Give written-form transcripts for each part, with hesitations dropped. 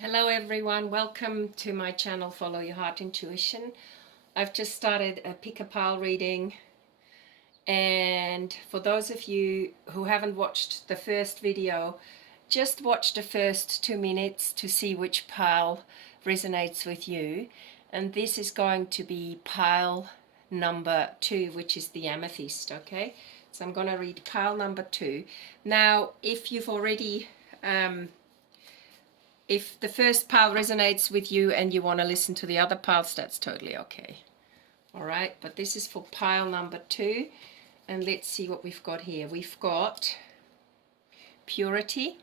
Hello everyone, welcome to my channel Follow Your Heart Intuition. I've just started a pick-a-pile reading, and for those of you who haven't watched the first video, just watch the first 2 minutes to see which pile resonates with you. And this is going to be pile number 2, which is the amethyst, okay? So I'm going to read pile number 2. Now, if you've already if the first pile resonates with you and you want to listen to the other piles, that's totally okay. All right, but this is for pile number 2. And let's see what we've got here. We've got purity,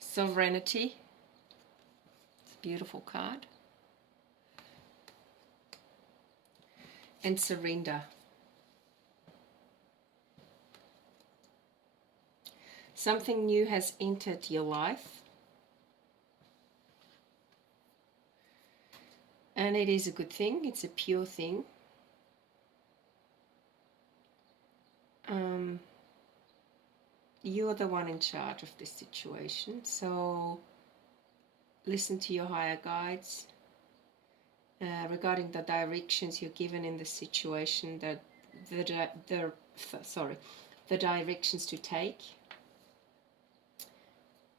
sovereignty. It's a beautiful card. And surrender. Something new has entered your life, and it is a good thing. It's a pure thing. You're the one in charge of this situation, so listen to your higher guides regarding the directions you're given in the situation, the directions to take.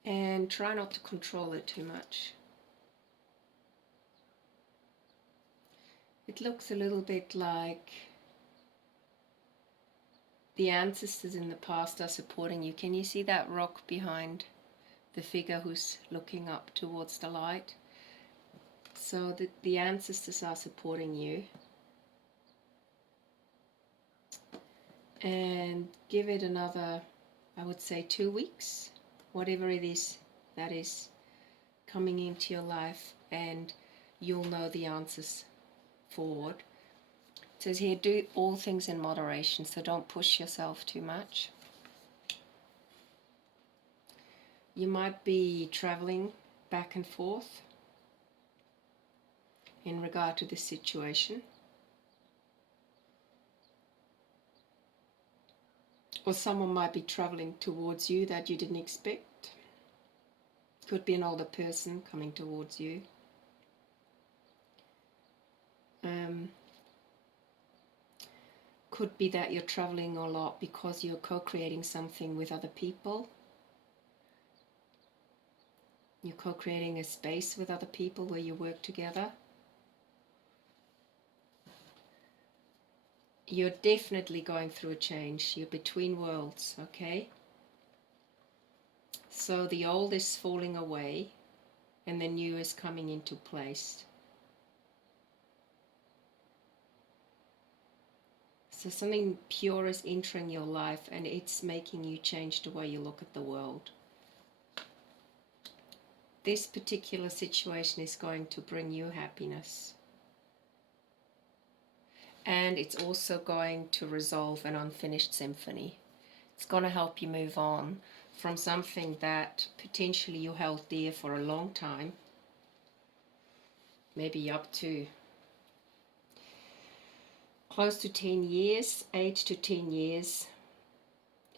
And try not to control it too much. It looks a little bit like the ancestors in the past are supporting you. Can you see that rock behind the figure who's looking up towards the light? So the ancestors are supporting you. And give it another, I would say, 2 weeks. Whatever it is that is coming into your life, and you'll know the answers forward. It says here, do all things in moderation, so don't push yourself too much. You might be traveling back and forth in regard to this situation. Or someone might be traveling towards you that you didn't expect. Could be an older person coming towards you. Could be that you're traveling a lot because you're co-creating something with other people. You're co-creating a space with other people where you work together. You're definitely going through a change. You're between worlds, okay? So the old is falling away and the new is coming into place. So something pure is entering your life, and it's making you change the way you look at the world. This particular situation is going to bring you happiness. And it's also going to resolve an unfinished symphony. It's going to help you move on from something that potentially you held dear for a long time. Maybe up to close to 10 years, 8 to 10 years.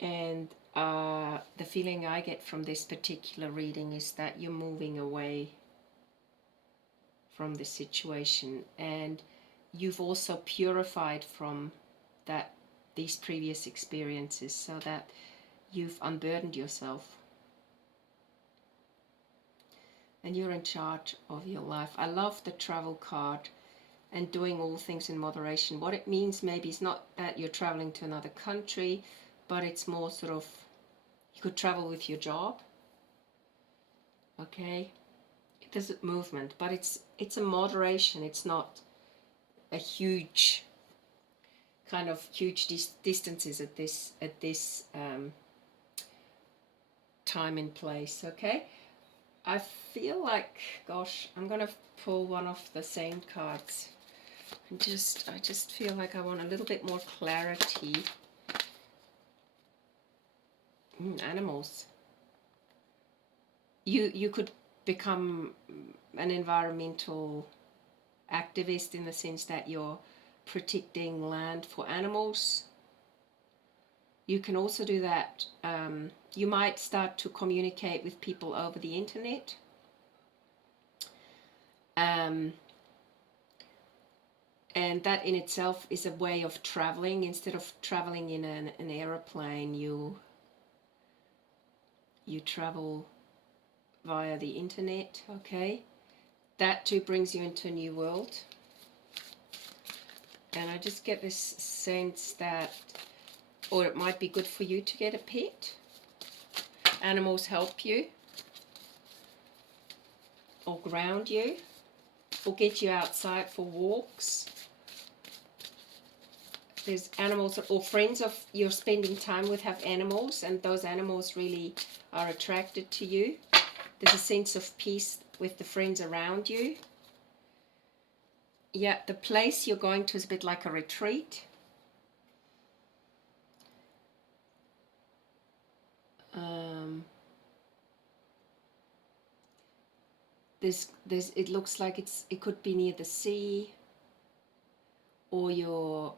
And the feeling I get from this particular reading is that you're moving away from the situation, and you've also purified from these previous experiences, so that you've unburdened yourself and you're in charge of your life. I love the travel card and doing all things in moderation. What it means maybe is not that you're traveling to another country, but it's more sort of, you could travel with your job, okay? There's a movement, but it's a moderation. It's not a huge kind of huge distances at this time and place, okay? I feel like, gosh, I'm gonna pull one of the same cards. I just feel like I want a little bit more clarity. Animals. You could become an environmental activist in the sense that you're protecting land for animals. You can also do that. You might start to communicate with people over the internet. And that in itself is a way of traveling. Instead of traveling in an aeroplane, you travel via the internet. Okay, that too brings you into a new world. And I just get this sense that, or it might be good for you to get a pet. Animals help you, or ground you, or get you outside for walks. There's animals or friends of you're spending time with have animals, and those animals really are attracted to you. There's a sense of peace with the friends around you. Yeah, the place you're going to is a bit like a retreat. It looks like it could be near the sea, or you're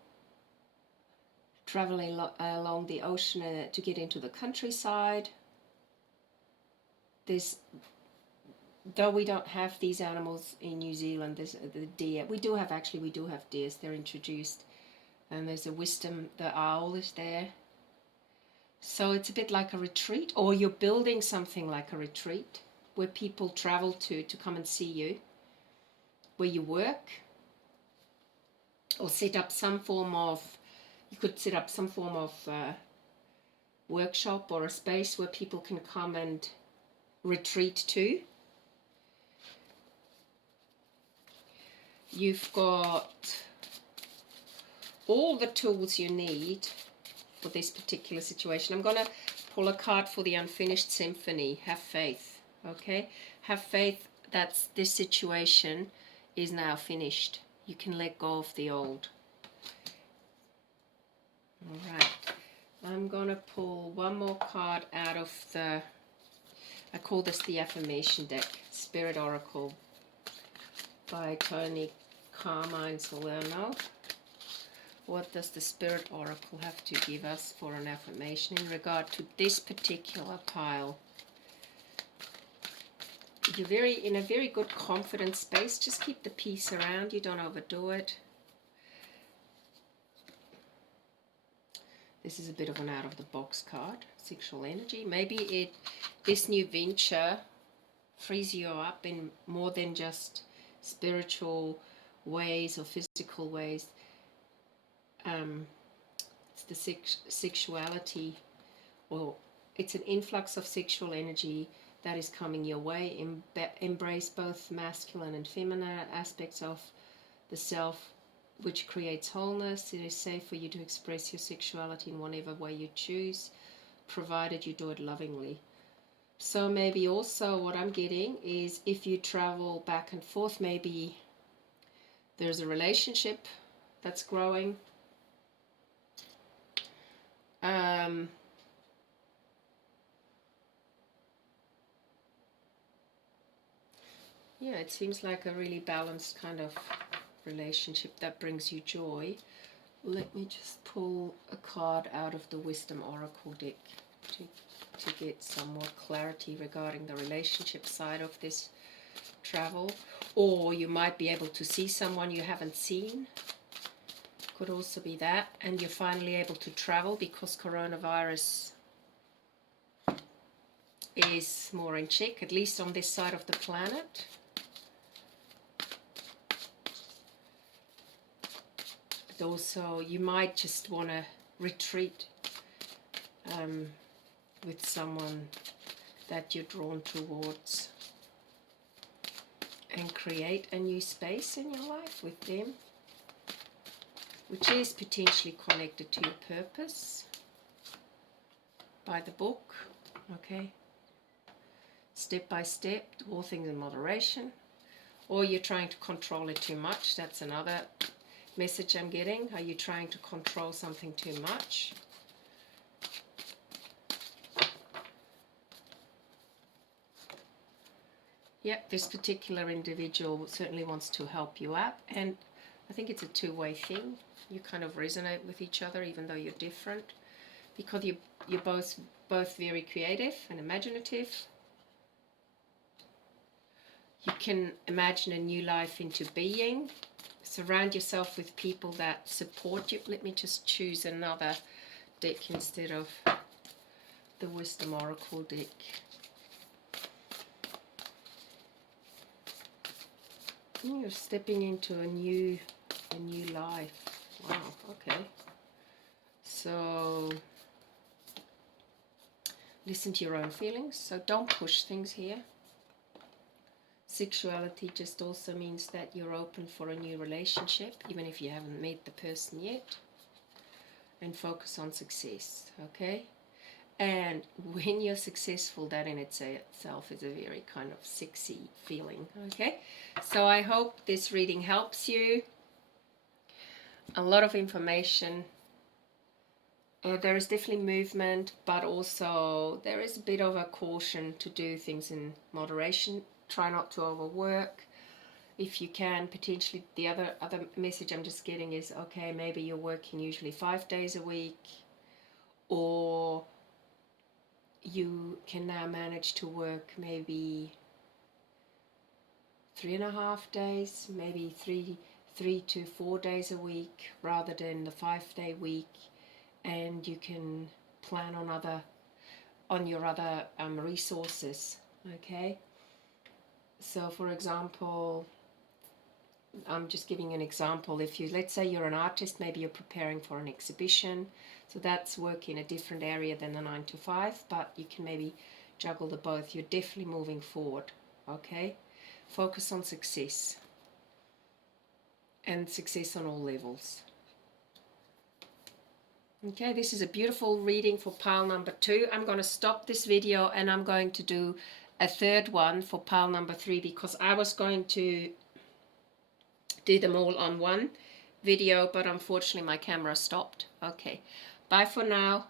traveling along the ocean to get into the countryside. Though we don't have these animals in New Zealand, there's the deer. We do have deers. They're introduced, and there's a wisdom. The owl is there. So it's a bit like a retreat, or you're building something like a retreat where people travel to come and see you, where you work, or set up some form of. You could set up some form of workshop or a space where people can come and retreat to. You've got all the tools you need for this particular situation. I'm going to pull a card for the unfinished symphony. Have faith, okay? Have faith that this situation is now finished. You can let go of the old. All right. I'm going to pull one more card out of the, I call this the affirmation deck, Spirit Oracle by Tony Carmine Salerno. What does the Spirit Oracle have to give us for an affirmation in regard to this particular pile? You're in a very good confident space. Just keep the peace around you. Don't overdo it. This is a bit of an out-of-the-box card. Sexual energy. Maybe this new venture frees you up in more than just spiritual ways or physical ways. It's the sexuality, or it's an influx of sexual energy that is coming your way. Embrace both masculine and feminine aspects of the self, which creates wholeness. It is safe for you to express your sexuality in whatever way you choose, provided you do it lovingly. So maybe also what I'm getting is, if you travel back and forth, maybe there's a relationship that's growing. Yeah, it seems like a really balanced kind of relationship that brings you joy. Let me just pull a card out of the Wisdom Oracle deck to get some more clarity regarding the relationship side of this travel. Or you might be able to see someone you haven't seen. Could also be that. And you're finally able to travel because coronavirus is more in check, at least on this side of the planet. But also you might just want to retreat with someone that you're drawn towards and create a new space in your life with them, which is potentially connected to your purpose by the book. Okay, step by step, all things in moderation. Or you're trying to control it too much. That's another message I'm getting. Are you trying to control something too much? Yeah, this particular individual certainly wants to help you out, and I think it's a two-way thing. You kind of resonate with each other even though you're different. because you're both very creative and imaginative. You can imagine a new life into being. Surround yourself with people that support you. Let me just choose another deck instead of the Wisdom Oracle deck. You're stepping into a new life. Wow, okay. So listen to your own feelings. So don't push things here. Sexuality just also means that you're open for a new relationship, even if you haven't met the person yet. And focus on success, okay? And when you're successful, that in itself is a very kind of sexy feeling, okay? So I hope this reading helps you. A lot of information. There is definitely movement, but also there is a bit of a caution to do things in moderation. Try not to overwork. If you can, potentially the other message I'm just getting is, okay, maybe you're working usually 5 days a week, or you can now manage to work maybe 3.5 days, maybe three to 4 days a week rather than the 5-day week, and you can plan on your other resources, okay? So for example, I'm just giving an example. If you, let's say you're an artist, maybe you're preparing for an exhibition, so that's work in a different area than the 9 to 5, but you can maybe juggle the both. You're definitely moving forward, okay? Focus on success, and success on all levels. Okay, this is a beautiful reading for pile number 2. I'm going to stop this video and I'm going to do a third one for pile number 3, because I was going to do them all on one video, but unfortunately my camera stopped. Okay, bye for now.